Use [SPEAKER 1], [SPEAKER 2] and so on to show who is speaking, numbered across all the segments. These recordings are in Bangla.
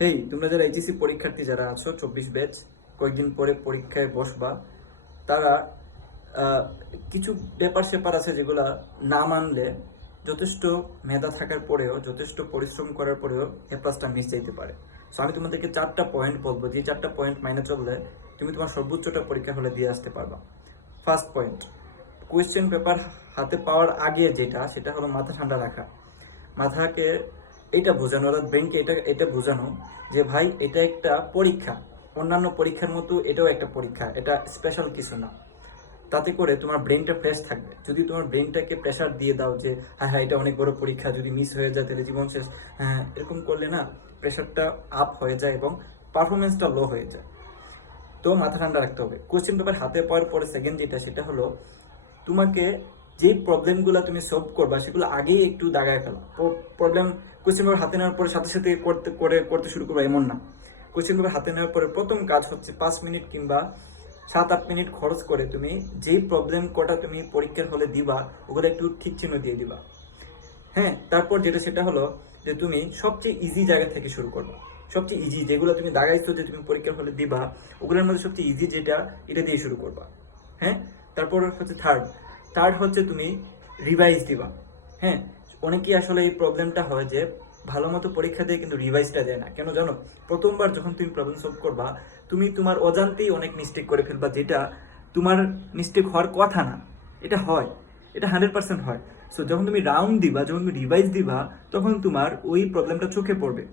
[SPEAKER 1] হেই, তোমরা যারা এইচএসসি পরীক্ষার্থী যারা আছো, চব্বিশ ব্যাচ কয়েকদিন পরে পরীক্ষায় বসবা, তারা কিছু ব্যাপার স্যাপার আছে যেগুলা না মানলে যথেষ্ট মেধা থাকার পরেও, যথেষ্ট পরিশ্রম করার পরেও এ মিস যাইতে পারে। সো আমি তোমাদেরকে চারটা পয়েন্ট বলব। যে চারটা পয়েন্ট মাইনে চললে তুমি তোমার সর্বোচ্চটা পরীক্ষা হলে দিয়ে আসতে পারবা। ফার্স্ট পয়েন্ট কোয়েশ্চেন পেপার হাতে পাওয়ার আগে যেটা, সেটা হলো মাথা ঠান্ডা রাখা। মাথাকে এটা বোঝানো অর্থাৎ ব্রেনকে এটা এটা বোঝানো যে ভাই এটা একটা পরীক্ষা। অন্যান্য পরীক্ষার মতো এটাও একটা পরীক্ষা, এটা স্পেশাল কিছু না। তাতে করে তোমার ব্রেনটা ফ্রেশ থাকবে। যদি তোমার ব্রেনটাকে প্রেশার দিয়ে দাও যে হ্যাঁ হ্যাঁ এটা অনেক বড় পরীক্ষা, যদি মিস হয়ে যায় তাহলে জীবন শেষ। হ্যাঁ এরকম করলে না প্রেশারটা আপ হয়ে যায় এবং পারফরমেন্সটা লো হয়ে যায়। তো মাথা ঠান্ডা রাখতে হবে। কোশ্চেন পেপার হাতে পাওয়ার পরে সেকেন্ড যেটা, সেটা হলো তোমাকে যে প্রবলেমগুলো তুমি সলভ করবা, সেগুলো আগেই একটু দাগায় ফেলো। প্রবলেম কোশ্চেন পেপার হাতে নেওয়ার পরে সাথে সাথে করতে, করে, করতে শুরু করবা, এমন না। কোশ্চেন পেপার হাতে নেওয়ার পরে প্রথম কাজ হচ্ছে পাঁচ মিনিট কিংবা সাত, আট মিনিট খরচ করে তুমি যেই প্রবলেম কটা তুমি পরীক্ষার হলে দিবা, ওগুলো একটু ঠিক চিহ্ন দিয়ে দিবা। হ্যাঁ তারপর যেটা, সেটা হলো যে তুমি সবচেয়ে ইজি জায়গা থেকে শুরু করবে। সবচেয়ে ইজি যেগুলো তুমি দাগাইছো যে তুমি পরীক্ষার হলে দিবা, ওগুলোর মধ্যে সবচেয়ে ইজি যেটা, এটা দিয়ে শুরু করবা। হ্যাঁ তারপর হচ্ছে থার্ড থার্ড হচ্ছে তুমি রিভাইজ দিবা। হ্যাঁ অনেকেই আসলে এই প্রবলেমটা হয় যে ভালো মতো পরীক্ষা দিয়ে কিন্তু রিভাইজটা দেয় না। কেন জানো? প্রথমবার যখন তুমি প্রবলেম সলভ করবা, তুমি তোমার অজান্তেই অনেক মিস্টেক করে ফেলবা, যেটা তোমার মিস্টেক হওয়ার কথা না। এটা হয়। এটা হান্ড্রেড পার্সেন্ট হয়। সো যখন তুমি রাউন্ড দিবা, যখন তুমি রিভাইজ দিবা, তখন তোমার ওই প্রবলেমটা চোখে পড়বে।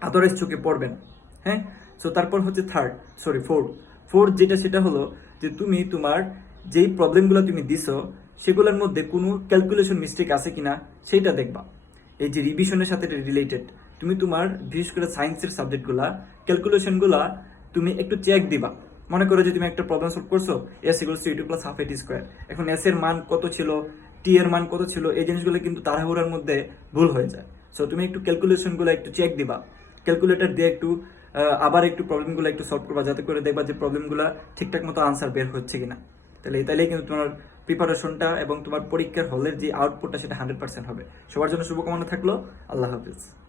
[SPEAKER 1] আদারওয়াইজ চোখে পড়বে না। হ্যাঁ? সো তারপর হচ্ছে থার্ড সরি ফোর্থ ফোর্থ যেটা, সেটা হলো যে তুমি তোমার যেই প্রবলেমগুলো তুমি দিছো, সেগুলোর মধ্যে কোনো ক্যালকুলেশন মিস্টেক আছে কিনা, সেটা দেখবা। এই যে রিভিশনের সাথে রিলেটেড তুমি তোমার, বিশেষ করে সায়েন্সের সাবজেক্টগুলা ক্যালকুলেশনগুলা তুমি একটু চেক দিবা। মনে করো যে তুমি একটা প্রবলেম সলভ করছ S equals to two plus half a t square এখন এস এর মান কত ছিল টি এর মান কত ছিল, এই জিনিসগুলো কিন্তু তাড়াহুড়ার মধ্যে ভুল হয়ে যায়। সো তুমি একটু ক্যালকুলেশনগুলো একটু চেক দিবা। ক্যালকুলেটর দিয়ে একটু আবার একটু প্রবলেমগুলো একটু সলভ করবা, যাতে করে দেখবা যে প্রবলেমগুলো ঠিকঠাক মতো আনসার বের হচ্ছে কিনা। তাহলে তাহলে কিন্তু তোমার প্রিপারেশনটা এবং তোমার পরীক্ষার হলের যে আউটপুটটা সেটা হান্ড্রেড পার্সেন্ট হবে। সবার জন্য শুভকামনা থাকল। আল্লাহ হাফিজ।